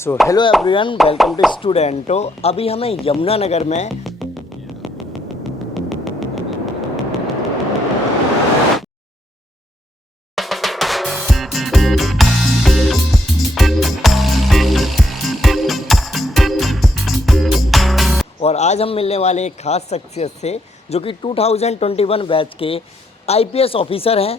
So hello everyone, welcome to स्टूडेंटो। अभी हमें यमुनानगर में और आज हम मिलने वाले एक खास शख्सियत से जो कि 2021 बैच के आईपीएस ऑफिसर हैं।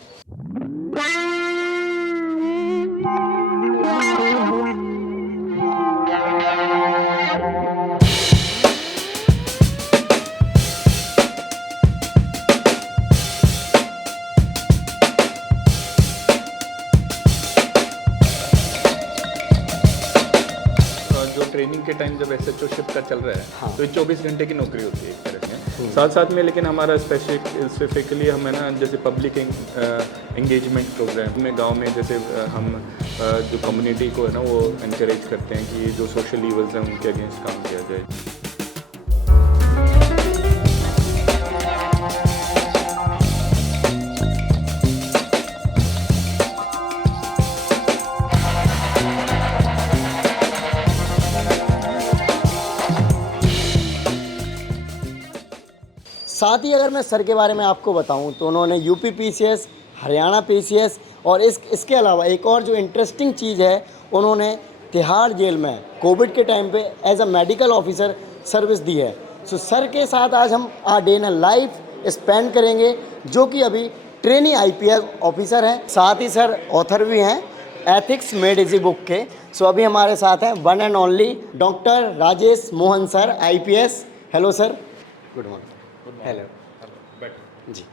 जो ट्रेनिंग के टाइम जब एसएचओशिप का चल रहा है हाँ। तो ये 24 घंटे की नौकरी होती है एक तरह से। साथ साथ में लेकिन हमारा स्पेसिफिकली हमें ना जैसे पब्लिक एंगेजमेंट प्रोग्राम में गांव में जैसे हम जो कम्युनिटी को है ना वो इनकरेज करते हैं कि जो सोशल ईवल्स हैं उनके अगेंस्ट काम किया जाए। साथ ही अगर मैं सर के बारे में आपको बताऊं तो उन्होंने यूपी पीसीएस, हरियाणा पीसीएस और इसके अलावा एक और जो इंटरेस्टिंग चीज़ है, उन्होंने तिहाड़ जेल में कोविड के टाइम पे as a medical officer service दी है। सो सर के साथ आज हम डे इन लाइफ स्पेंड करेंगे, जो कि अभी ट्रेनी आईपीएस ऑफिसर हैं। साथ ही सर ऑथर भी हैं एथिक्स मेड इजी बुक के। सो अभी हमारे साथ हैं one and only doctor Rajesh Mohan sir, IPS. Hello sir, good morning. Hello जी।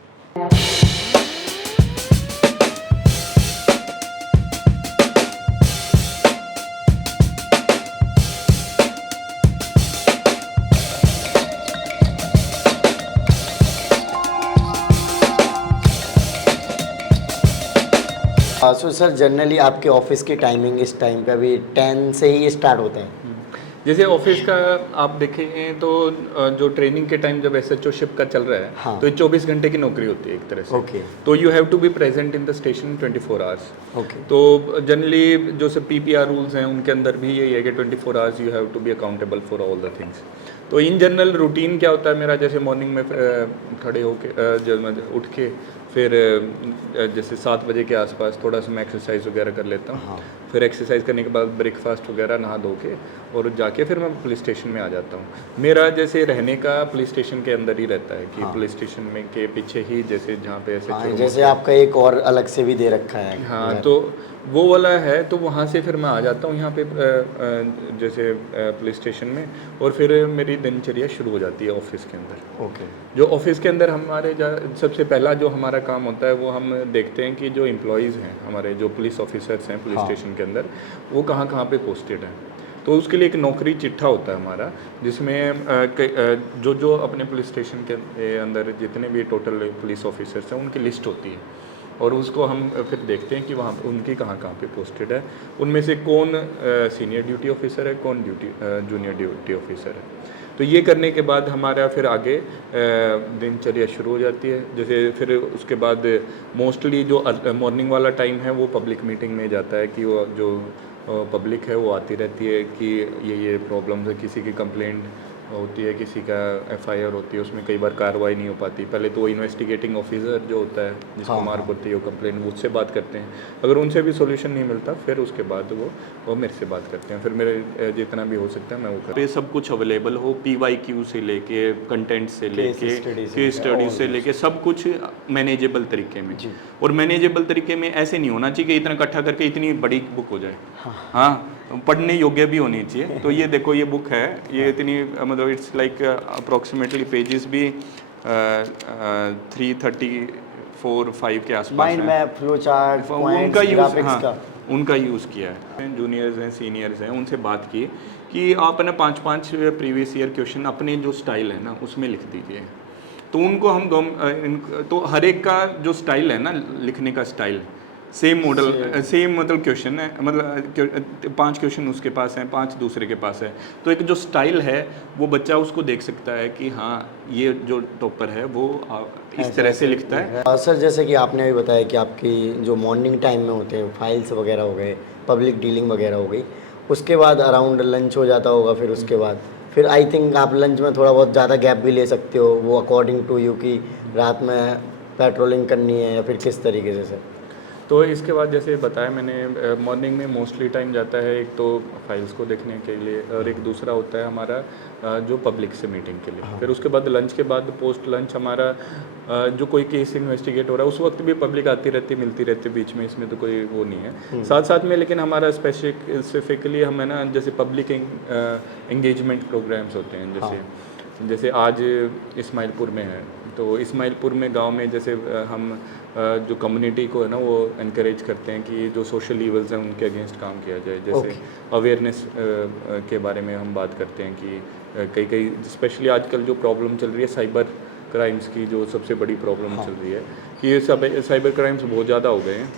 सो सर, जनरली आपके ऑफिस की टाइमिंग इस टाइम पे अभी 10 से ही स्टार्ट होते हैं। जैसे ऑफिस का आप देखें तो जो ट्रेनिंग के टाइम जब एसएचओशिप का चल रहा है हाँ। तो ये 24 घंटे की नौकरी होती है एक तरह से। ओके। तो you have to be present in the station 24 hours. Okay. तो जनरली जो सब पीपीआर रूल्स हैं उनके अंदर भी यही है कि 24 hours you have to be accountable for all the things. तो इन जनरल रूटीन क्या होता है मेरा, जैसे मॉर्निंग में खड़े होके जब मैं उठ के फिर जैसे 7 बजे के आसपास थोड़ा सा मैं एक्सरसाइज वगैरह कर लेता हूँ। हाँ। फिर एक्सरसाइज करने के बाद ब्रेकफास्ट वगैरह नहा धो के और जाके फिर मैं पुलिस स्टेशन में आ जाता हूँ। मेरा जैसे रहने का पुलिस स्टेशन के अंदर ही रहता है कि पुलिस स्टेशन में के पीछे ही जैसे जहाँ पे ऐसे जैसे आपका एक और अलग से भी दे रखा है। हाँ, तो वो वाला है। तो वहाँ से फिर मैं आ जाता हूँ यहाँ पे जैसे पुलिस स्टेशन में, और फिर मेरी दिनचर्या शुरू हो जाती है ऑफिस के अंदर। ओके। जो ऑफिस के अंदर हमारे सबसे पहला जो हमारा काम होता है वो हम देखते हैं कि जो एम्प्लॉयज़ हैं हमारे, जो पुलिस ऑफिसर्स हैं पुलिस स्टेशन के अंदर, वो कहाँ कहाँ पे पोस्टेड हैं। तो उसके लिए एक नौकरी चिट्ठा होता है हमारा, जिसमें जो अपने पुलिस स्टेशन के अंदर जितने भी टोटल पुलिस ऑफिसर्स हैं उनकी लिस्ट होती है, और उसको हम फिर देखते हैं कि वहाँ उनकी कहाँ कहाँ पे पोस्टेड है, उनमें से कौन सीनियर ड्यूटी ऑफिसर है, कौन जूनियर ड्यूटी ऑफिसर है। तो ये करने के बाद हमारा फिर आगे दिनचर्या शुरू हो जाती है। जैसे फिर उसके बाद मोस्टली जो मॉर्निंग वाला टाइम है वो पब्लिक मीटिंग में जाता है कि वो जो पब्लिक है वो आती रहती है कि ये प्रॉब्लम्स है, किसी की कंप्लेंट होती है, किसी का एफआईआर होती है, उसमें कई बार कार्रवाई नहीं हो पाती। पहले तो वो इन्वेस्टिगेटिंग ऑफिसर जो होता है जिसको मार्क होती है वो कंप्लेंट, उससे बात करते हैं। अगर उनसे भी सोल्यूशन नहीं मिलता फिर उसके बाद वो मेरे से बात करते हैं। फिर मेरे जितना भी हो सकता है मैं वो करता हूँ। ये सब कुछ अवेलेबल हो, PYQ से लेके कंटेंट से लेके केस स्टडी से लेके सब कुछ मैनेजेबल तरीके में। और मैनेजेबल तरीके में ऐसे नहीं होना चाहिए कि इतना इकट्ठा करके इतनी बड़ी बुक हो जाए। हाँ, पढ़ने योग्य भी होनी चाहिए। तो ये देखो ये बुक है, ये इतनी मतलब इट्स लाइक अप्रोक्सीमेटली पेजेस भी 334-5 के आसपास माइंड मैप, फ्लो चार्ट, उनका यूज़, ग्राफिक्स हाँ, का उनका यूज़ किया है। जूनियर्स हैं, सीनियर्स हैं, उनसे बात की कि आप ना 5-5 प्रीवियस ईयर क्वेश्चन अपने जो स्टाइल है ना उसमें लिख दीजिए। तो उनको हम तो हर एक का जो स्टाइल है ना लिखने का स्टाइल सेम मॉडल, सेम मतलब क्वेश्चन है, मतलब 5 क्वेश्चन उसके पास हैं, 5 दूसरे के पास है। तो एक जो स्टाइल है वो बच्चा उसको देख सकता है कि हाँ ये जो टॉपर है वो इस तरह से लिखता है। सर, जैसे कि आपने अभी बताया कि आपकी जो मॉर्निंग टाइम में होते हैं फाइल्स वगैरह हो गए, पब्लिक डीलिंग वगैरह हो गई, उसके बाद अराउंड लंच हो जाता होगा, फिर उसके बाद फिर आई थिंक आप लंच में थोड़ा बहुत ज़्यादा गैप भी ले सकते हो, वो अकॉर्डिंग टू यू कि रात में पेट्रोलिंग करनी है या फिर किस तरीके से सर। तो इसके बाद जैसे बताया मैंने, मॉर्निंग में मोस्टली टाइम जाता है एक तो फाइल्स को देखने के लिए, और एक दूसरा होता है हमारा जो पब्लिक से मीटिंग के लिए। फिर उसके बाद लंच के बाद पोस्ट लंच हमारा जो कोई केस इन्वेस्टिगेट हो रहा है उस वक्त भी पब्लिक आती रहती मिलती रहती बीच में, इसमें तो कोई वो नहीं है। साथ साथ में लेकिन हमारा स्पेसिफिकली हम है ना, जैसे पब्लिक एंगेजमेंट प्रोग्राम्स होते हैं, जैसे आज इस्माइलपुर में है, तो इस्माइलपुर में गांव में जैसे हम जो कम्युनिटी को है ना वो इनकरेज करते हैं कि जो सोशल ईवल्स हैं उनके अगेंस्ट काम किया जाए। जैसे अवेयरनेस के बारे में हम बात करते हैं कि कई स्पेशली आजकल जो प्रॉब्लम चल रही है साइबर क्राइम्स की, जो सबसे बड़ी प्रॉब्लम चल रही है कि ये सब साइबर क्राइम्स बहुत ज़्यादा हो गए हैं।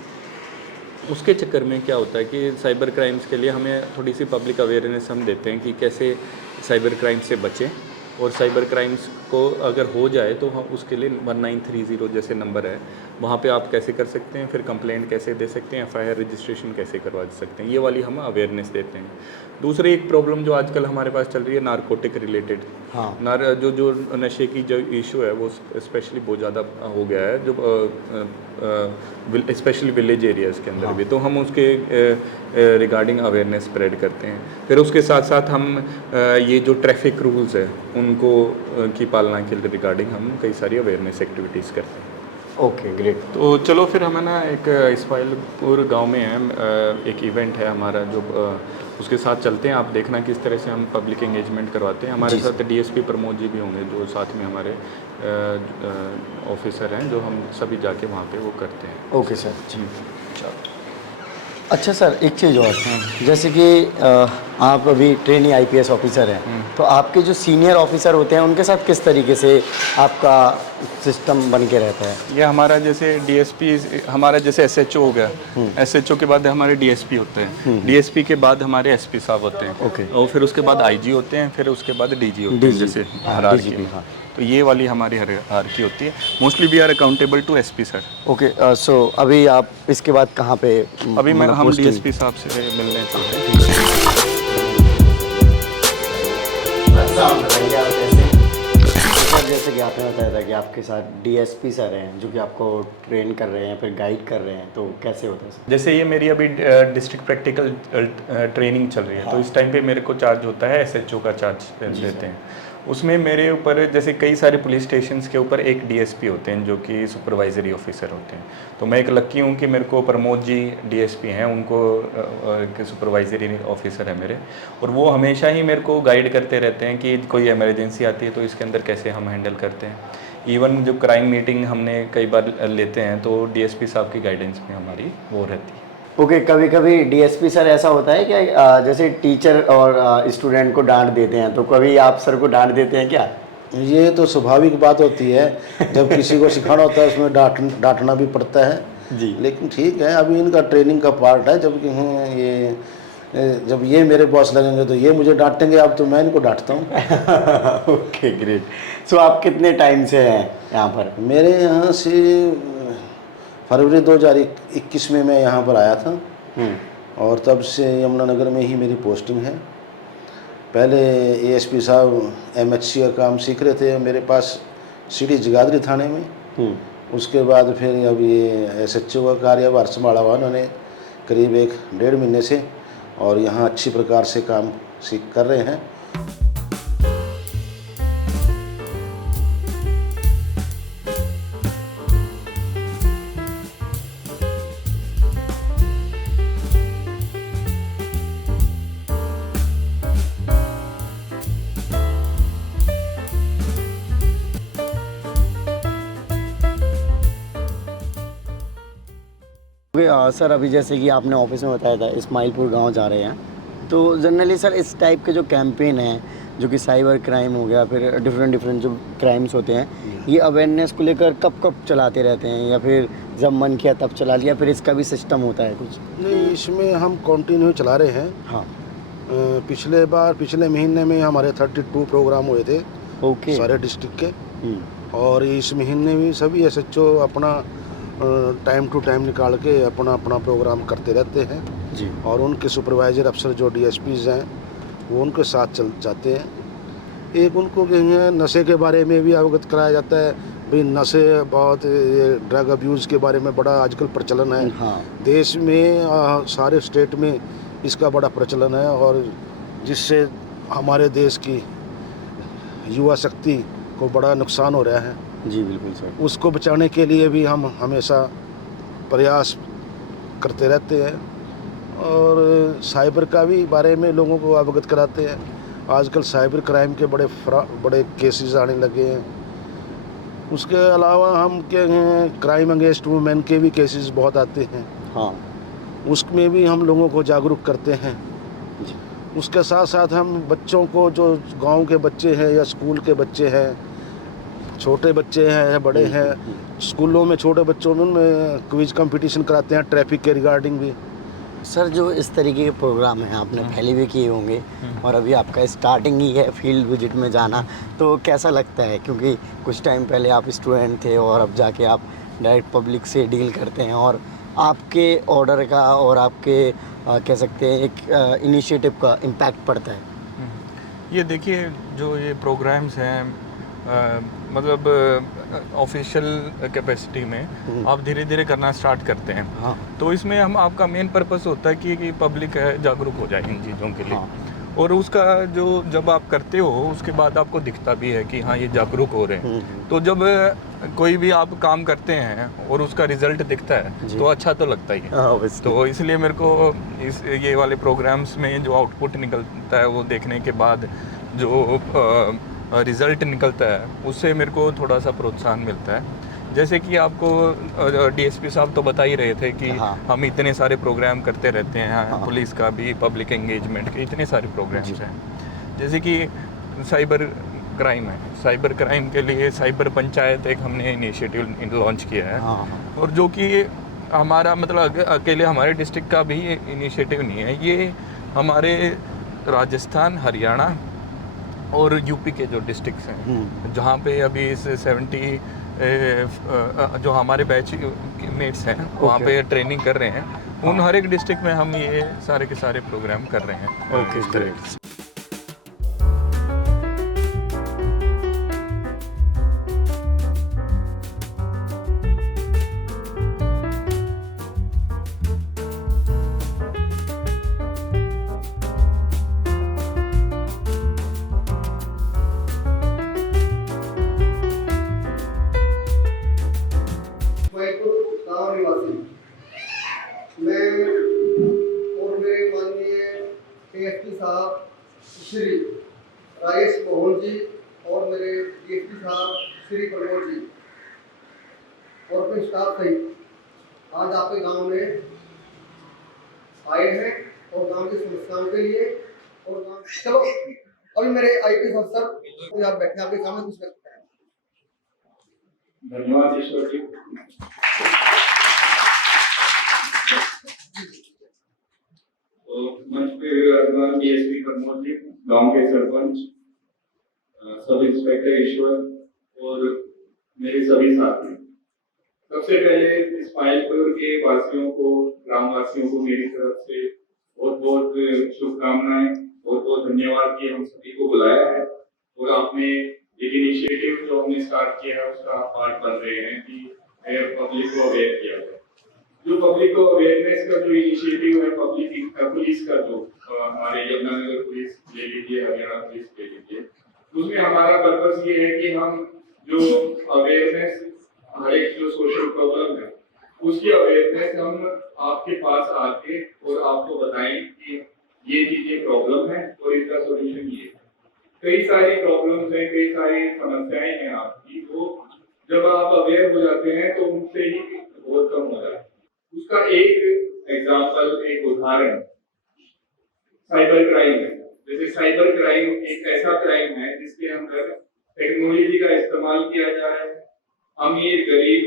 उसके चक्कर में क्या होता है कि साइबर क्राइम्स के लिए हमें थोड़ी सी पब्लिक अवेयरनेस हम देते हैं कि कैसे साइबर क्राइम से बचें, और साइबर क्राइम्स को अगर हो जाए तो हम उसके लिए 1930 जैसे नंबर है, वहाँ पे आप कैसे कर सकते हैं, फिर कंप्लेंट कैसे दे सकते हैं, एफआईआर रजिस्ट्रेशन कैसे करवा सकते हैं, ये वाली हम अवेयरनेस देते हैं। दूसरी एक प्रॉब्लम जो आजकल हमारे पास चल रही है नारकोटिक रिलेटेड, जो नशे की जो इशू है वो स्पेशली बहुत ज़्यादा हो गया है, जो स्पेशली विलेज एरियाज़ के अंदर भी, तो हम उसके रिगार्डिंग अवेयरनेस स्प्रेड करते हैं। फिर उसके साथ साथ हम ये जो ट्रैफिक रूल्स है उनको की पालना के रिगार्डिंग हम कई सारी अवेयरनेस एक्टिविटीज़ करते हैं। Okay great. तो चलो फिर हमें ना एक इस्माइलपुर गांव में है एक इवेंट है हमारा, जो उसके साथ चलते हैं, आप देखना किस तरह से हम पब्लिक एंगेजमेंट करवाते हैं। हमारे साथ डीएसपी प्रमोद जी भी होंगे, जो साथ में हमारे ऑफिसर हैं, जो हम सभी जाके वहाँ पे वो करते हैं। ओके सर जी। अच्छा सर, एक चीज़ और, जैसे कि आप अभी ट्रेनी आईपीएस ऑफिसर हैं, तो आपके जो सीनियर ऑफिसर होते हैं उनके साथ किस तरीके से आपका सिस्टम बन के रहता है? ये हमारा जैसे डीएसपी, हमारा जैसे एसएचओ हो गया, एसएचओ के बाद हमारे डीएसपी होते हैं, डीएसपी के बाद हमारे एसपी साहब होते हैं, ओके, और फिर उसके बाद आईजी होते हैं, फिर उसके बाद डीजी होते हैं, जैसे हायरार्की में। तो ये वाली हमारी हायरार्की होती है। Mostly we are accountable to SP sir. Okay, so अभी आप इसके बाद कहाँ पे? अभी हम डीएसपी साहब से मिलने चलते हैं। जैसे कि आपने बताया था कि आपके साथ डीएसपी सर हैं जो कि आपको ट्रेन कर रहे हैं, फिर गाइड कर रहे हैं, तो कैसे होता है सर? जैसे ये मेरी अभी डिस्ट्रिक्ट प्रैक्टिकल ट्रेनिंग चल रही है, तो इस टाइम पे मेरे को चार्ज होता है, एसएचओ का चार्ज देते हैं। उसमें मेरे ऊपर जैसे कई सारे पुलिस स्टेशंस के ऊपर एक डीएसपी होते हैं जो कि सुपरवाइजरी ऑफिसर होते हैं। तो मैं एक लक्की हूँ कि मेरे को प्रमोद जी डीएसपी हैं, उनको सुपरवाइजरी ऑफिसर है मेरे, और वो हमेशा ही मेरे को गाइड करते रहते हैं कि कोई इमरजेंसी आती है तो इसके अंदर कैसे हम हैंडल करते हैं। इवन जो क्राइम मीटिंग हमने कई बार लेते हैं तो डीएसपी साहब की गाइडेंस में हमारी वो रहती है। ओके, कभी कभी डीएसपी सर ऐसा होता है कि जैसे टीचर और स्टूडेंट को डांट देते हैं, तो कभी आप सर को डांट देते हैं क्या? ये तो स्वाभाविक बात होती है, जब किसी को सिखाना होता है उसमें डांटना भी पड़ता है जी। लेकिन ठीक है, अभी इनका ट्रेनिंग का पार्ट है। जब ये मेरे बॉस लगेंगे तो ये मुझे डांटेंगे, अब तो मैं इनको डांटता हूँ। Okay great. सो आप कितने टाइम से हैं यहाँ पर? मेरे यहाँ से फरवरी 2021 में मैं यहाँ पर आया था, और तब से यमुनानगर में ही मेरी पोस्टिंग है। पहले एएसपी साहब एमएचसी का काम सीख रहे थे मेरे पास सिटी जगाधरी थाने में। उसके बाद फिर अब ये एसएचओ का कार्यभार संभाला हुआ उन्होंने करीब 1-1.5 महीने से, और यहाँ अच्छी प्रकार से काम सीख कर रहे हैं। सर अभी जैसे कि आपने ऑफिस में बताया था इस्माइलपुर गांव जा रहे हैं, तो जनरली सर इस टाइप के जो कैंपेन हैं, जो कि साइबर क्राइम हो गया, फिर डिफरेंट जो क्राइम्स होते हैं, ये अवेयरनेस को लेकर कब कब चलाते रहते हैं, या फिर जब मन किया तब चला लिया, फिर इसका भी सिस्टम होता है कुछ? नहीं, इसमें हम कंटिन्यू चला रहे हैं। हाँ, पिछले महीने में हमारे 32 प्रोग्राम हुए थे, ओके, सारे डिस्ट्रिक्ट के। और इस महीने में सभी एसएचओ अपना टाइम टू टाइम निकाल के अपना प्रोग्राम करते रहते हैं। जी। और उनके सुपरवाइज़र अफसर जो डीएसपीज़ हैं वो उनके साथ चल जाते हैं। एक उनको नशे के बारे में भी अवगत कराया जाता है, भाई नशे बहुत, ये ड्रग अब्यूज़ के बारे में बड़ा आजकल प्रचलन है। हाँ। देश में सारे स्टेट में इसका बड़ा प्रचलन है, और जिससे हमारे देश की युवा शक्ति को बड़ा नुकसान हो रहा है। जी बिल्कुल सर। उसको बचाने के लिए भी हम हमेशा प्रयास करते रहते हैं, और साइबर का भी बारे में लोगों को अवगत कराते हैं। आजकल साइबर क्राइम के बड़े केसेस आने लगे हैं। उसके अलावा हम क्या हैं, क्राइम अगेंस्ट वुमेन के भी केसेस बहुत आते हैं, हाँ उसमें भी हम लोगों को जागरूक करते हैं। जी। उसके साथ साथ हम बच्चों को, जो गांव के बच्चे हैं या स्कूल के बच्चे हैं, छोटे बच्चे हैं या बड़े हैं, स्कूलों में छोटे बच्चों में क्विज कंपटीशन कराते हैं ट्रैफिक के रिगार्डिंग भी। सर जो इस तरीके के प्रोग्राम हैं आपने पहले भी किए होंगे और अभी आपका स्टार्टिंग ही है फील्ड विजिट में जाना, तो कैसा लगता है? क्योंकि कुछ टाइम पहले आप स्टूडेंट थे और अब जाके आप डायरेक्ट पब्लिक से डील करते हैं, और आपके ऑर्डर का और आपके कह सकते हैं एक इनिशिएटिव का इम्पैक्ट पड़ता है। ये देखिए, जो ये प्रोग्राम्स हैं, मतलब ऑफिशियल कैपेसिटी में आप धीरे धीरे करना स्टार्ट करते हैं। हाँ। तो इसमें हम, आपका मेन पर्पस होता है कि पब्लिक है जागरूक हो जाए इन चीज़ों के लिए। हाँ। और उसका जो जब आप करते हो उसके बाद आपको दिखता भी है कि हाँ ये जागरूक हो रहे हैं। तो जब कोई भी आप काम करते हैं और उसका रिजल्ट दिखता है तो अच्छा तो लगता ही है। तो इसलिए मेरे को ये वाले प्रोग्राम्स में जो आउटपुट निकलता है वो देखने के बाद जो रिज़ल्ट निकलता है उससे मेरे को थोड़ा सा प्रोत्साहन मिलता है। जैसे कि आपको डीएसपी साहब तो बता ही रहे थे कि हाँ। हम इतने सारे प्रोग्राम करते रहते हैं, पुलिस का भी, पब्लिक एंगेजमेंट के इतने सारे प्रोग्राम्स हैं। जैसे कि साइबर क्राइम है, साइबर क्राइम के लिए साइबर पंचायत एक हमने इनिशिएटिव लॉन्च किया है। हाँ। और जो कि हमारा मतलब अकेले हमारे डिस्ट्रिक्ट का भी इनिशिएटिव नहीं है, ये हमारे राजस्थान, हरियाणा और यूपी के जो डिस्ट्रिक्ट्स हैं जहाँ पे अभी इस 70 जो हमारे बैच मेट्स हैं वहाँ पे ट्रेनिंग कर रहे हैं, उन हर एक डिस्ट्रिक्ट में हम ये सारे के सारे प्रोग्राम कर रहे हैं। Okay great. गाँव निवासी मैं और मेरे माननीय एएसपी साहब श्री राजेश मोहन जी और मेरे डीएसपी साहब श्री प्रमोद जी और अपने स्टाफ सहित आज आपके गांव में आए हैं और गांव की समस्याओं के लिए। और गांव चलो अभी मेरे आईपीएस अफसर यहाँ बैठे आपके सामने कुछ व्यक्त करें। धन्यवाद ईश्वर जी। तो मंच पे विराजमान डीएसपी प्रमोद जी, गांव के सरपंच, सब इंस्पेक्टर ईश्वर और मेरे सभी साथी, सबसे पहले इस पायलपुर के वासियों को, ग्रामवासियों को मेरी तरफ से बहुत बहुत शुभकामनाएं, बहुत बहुत धन्यवाद कि हम सभी को बुलाया है और आपने एक इनिशिएटिव जो हमने स्टार्ट किया है उसका पार्ट बन रहे हैं कि पब्लिक को अवेयर किया जाए। जो पब्लिक को अवेयरनेस का जो इनिशिएटिव है पुलिस का, जो हमारे यमुनानगर पुलिस ले लीजिए, हरियाणा पुलिस ले लीजिए, उसमें हमारा पर्पस ये है कि हम जो अवेयरनेस, हर एक जो सोशल प्रॉब्लम है उसकी अवेयरनेस हम आपके पास आके और आपको बताएं कि ये चीजें प्रॉब्लम है और इसका सोल्यूशन ये है। कई सारी प्रॉब्लम्स हैं, कई सारी समस्याएं हैं आपकी, तो जब आप अवेयर हो जाते हैं तो उनसे ही बहुत कम हो जाता है। उसका एक एग्जाम्पल, एक उदाहरण साइबर क्राइम है। जैसे साइबर क्राइम एक ऐसा क्राइम है जिसके अंदर टेक्नोलॉजी का इस्तेमाल किया जा रहा है। अमीर, गरीब,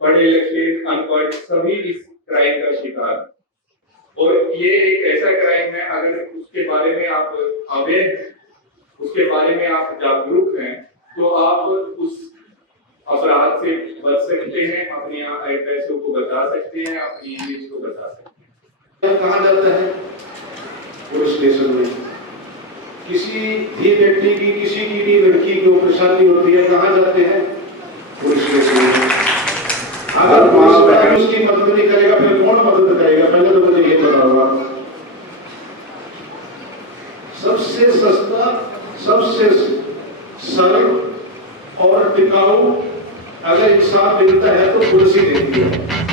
पढ़े लिखे, अनपढ़ सभी इस क्राइम का शिकार है। और ये एक ऐसा क्राइम है, अगर उसके बारे में आप अवेयर हैं, उसके बारे में आप जागरूक हैं, तो आप उस अपराध से बच सकते हैं, अपने पैसों को बचा सकते हैं, अपनी इमेज को बचा सकते हैं। कहाँ जाता है? पुलिस स्टेशन में। किसी भी व्यक्ति की, किसी की भी लड़की को परेशानी होती है, कहाँ जाते हैं? पुलिस स्टेशन में। अगर पुलिस वाला उसकी मदद नहीं करेगा, फिर कौन मदद करेगा? पहले तो मुझे ये बताओ आप। सबसे सस्ता, सबसे सरल और टिकाऊ अगर इंसाफ मिलता है तो पुलिस ही देती है।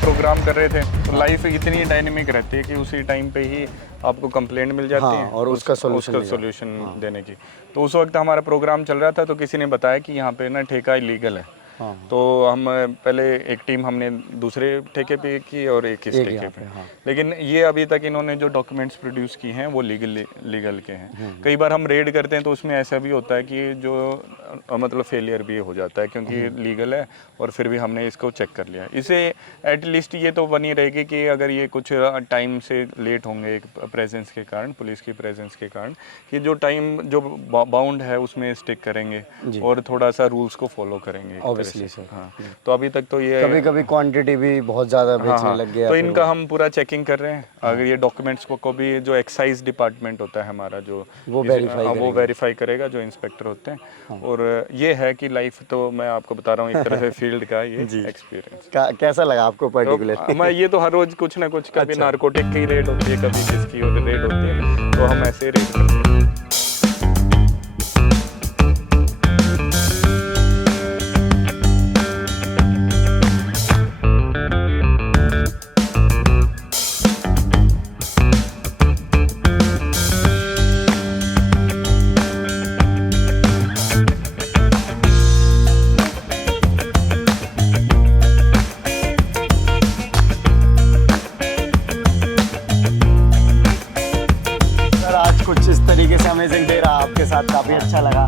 प्रोग्राम कर रहे थे तो लाइफ इतनी डायनेमिक रहती है कि उसी टाइम पे ही आपको कंप्लेंट मिल जाती हाँ, है और उसका सोल्यूशन देने की। तो उस वक्त हमारा प्रोग्राम चल रहा था तो किसी ने बताया कि यहाँ पे ना ठेका इलीगल है। तो हम पहले एक टीम हमने दूसरे ठेके पे की और एक इस ठेके पे। लेकिन ये अभी तक इन्होंने जो डॉक्यूमेंट्स प्रोड्यूस किए हैं वो लीगल के हैं। कई बार हम रेड करते हैं तो उसमें ऐसा भी होता है कि जो मतलब फेलियर भी हो जाता है क्योंकि लीगल है और फिर भी हमने इसको चेक कर लिया। इसे एटलीस्ट ये तो बनी रहेगी कि अगर ये कुछ टाइम से लेट होंगे एक प्रेजेंस के कारण, पुलिस की प्रेजेंस के कारण, कि जो टाइम जो बाउंड है उसमें स्टिक करेंगे और थोड़ा सा रूल्स को फॉलो करेंगे। हाँ, तो अभी तक तो ये कभी क्वांटिटी भी बहुत ज़्यादा बेचने लग गया। तो इनका हम पूरा चेकिंग कर रहे हैं। अगर ये डॉक्यूमेंट्स को भी जो एक्साइज डिपार्टमेंट होता है हमारा जो वो वेरीफाई करेगा, जो इंस्पेक्टर होते हैं। और ये है कि लाइफ तो मैं आपको बता रहा हूँ एक तरह से फील्ड का ये एक्सपीरियंस। कैसा लगा आपको पर्टिकुलर? मैं ये तो हर रोज कुछ ना कुछ, कभी नारकोटिक की रेड होती है, कभी किसकी रेड होती है, तो हम ऐसे रेड करते हैं। आपके साथ काफ़ी अच्छा लगा।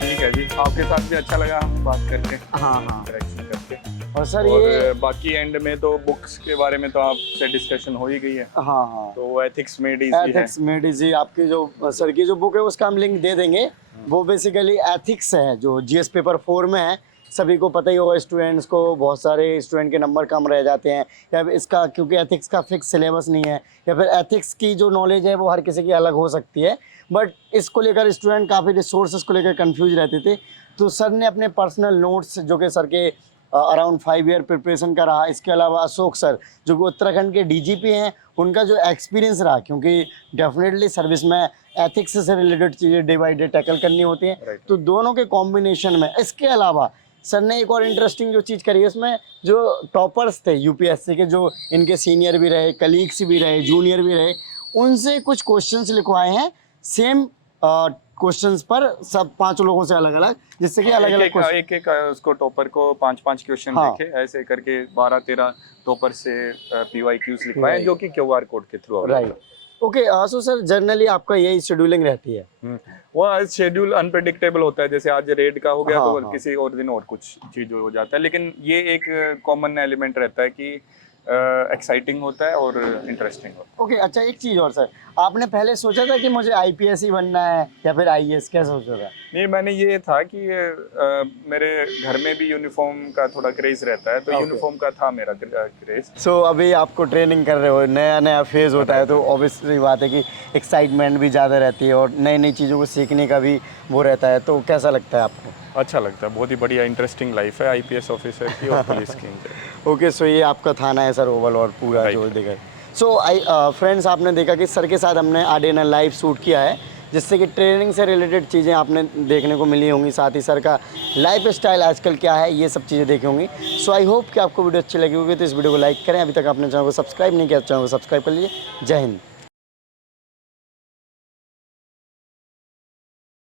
ठीक है जी, आपके साथ भी अच्छा लगा हम बात करके। हाँ इंटरेक्शन करके। और सर और ये बाकी एंड में तो बुक्स के बारे में तो आपसे डिस्कशन हो ही गई है। हाँ तो एथिक्स मेड इजी है। एथिक्स मेड इजी आपकी जो सर की जो बुक है उसका हम लिंक दे देंगे। वो बेसिकली एथिक्स है जो जीएस पेपर 4 में है। सभी को पता ही होगा, स्टूडेंट्स को बहुत सारे स्टूडेंट के नंबर कम रह जाते हैं या इसका क्योंकि एथिक्स का फिक्स सिलेबस नहीं है, या फिर एथिक्स की जो नॉलेज है वो हर किसी की अलग हो सकती है। बट इसको लेकर स्टूडेंट काफ़ी रिसोर्सेज को लेकर कंफ्यूज रहते थे। तो सर ने अपने पर्सनल नोट्स जो कि सर के अराउंड 5 ईयर प्रिपरेशन का रहा, इसके अलावा अशोक सर जो कि उत्तराखंड के डीजीपी हैं, उनका जो एक्सपीरियंस रहा, क्योंकि डेफिनेटली सर्विस में एथिक्स से रिलेटेड चीज़ें डे बाई डे टैकल करनी होती हैं। तो दोनों के कॉम्बिनेशन में इसके अलावा सर ने एक और इंटरेस्टिंग जो चीज़ करी है, उसमें जो टॉपर्स थे यूपीएससी के, जो इनके सीनियर भी रहे, कलीग्स भी रहे, जूनियर भी रहे, उनसे कुछ क्वेश्चंस लिखवाए हैं सेम क्वेश्चंस पर, सब 5 लोगों से अलग अलग, जिससे कि अलग अलग एक उसको टॉपर को 5-5 क्वेश्चन लिखे, ऐसे करके 12-13 टॉपर से पीवाईक्यूज लिखवाए जो कि क्यूआर कोड के थ्रू। Right, okay. सो सर जनरली आपका यही शेड्यूलिंग रहती है? वो शेड्यूल अनप्रेडिक्टेबल होता है, जैसे आज रेड का हो गया तो किसी और दिन और कुछ चीज हो जाता है, लेकिन ये एक कॉमन एलिमेंट रहता है कि एक्साइटिंग होता है और इंटरेस्टिंग होता है। ओके, अच्छा एक चीज़ और सर, आपने पहले सोचा था कि मुझे आईपीएस ही बनना है या फिर आईएएस, क्या सोचा था? नहीं, मैंने ये था कि मेरे घर में भी यूनिफॉर्म का थोड़ा क्रेज़ रहता है, तो यूनिफॉर्म का था मेरा क्रेज़। सो अभी आपको ट्रेनिंग कर रहे हो, नया नया फेज़ होता है, तो ऑब्वियसली बात है कि एक्साइटमेंट भी ज़्यादा रहती है और नई नई चीज़ों को सीखने का भी वो रहता है, तो कैसा लगता है आपको? अच्छा लगता है, बहुत ही बढ़िया इंटरेस्टिंग लाइफ है आईपीएस ऑफिसर की और पुलिस की। ओके, सो ये आपका थाना है सर, ओवल और पूरा Right. जो देखा। सो फ्रेंड्स, आपने देखा कि सर के साथ हमने आडे ना लाइव शूट किया है, जिससे कि ट्रेनिंग से रिलेटेड चीज़ें आपने देखने को मिली होंगी, साथ ही सर का लाइफ स्टाइल आजकल क्या है, ये सब चीज़ें देखी होंगी। सो आई होप कि आपको वीडियो अच्छी लगी होगी, तो इस वीडियो को लाइक करें। अभी तक आपने चैनल को सब्सक्राइब नहीं किया तो चैनल को सब्सक्राइब कर लीजिए। जय हिंद।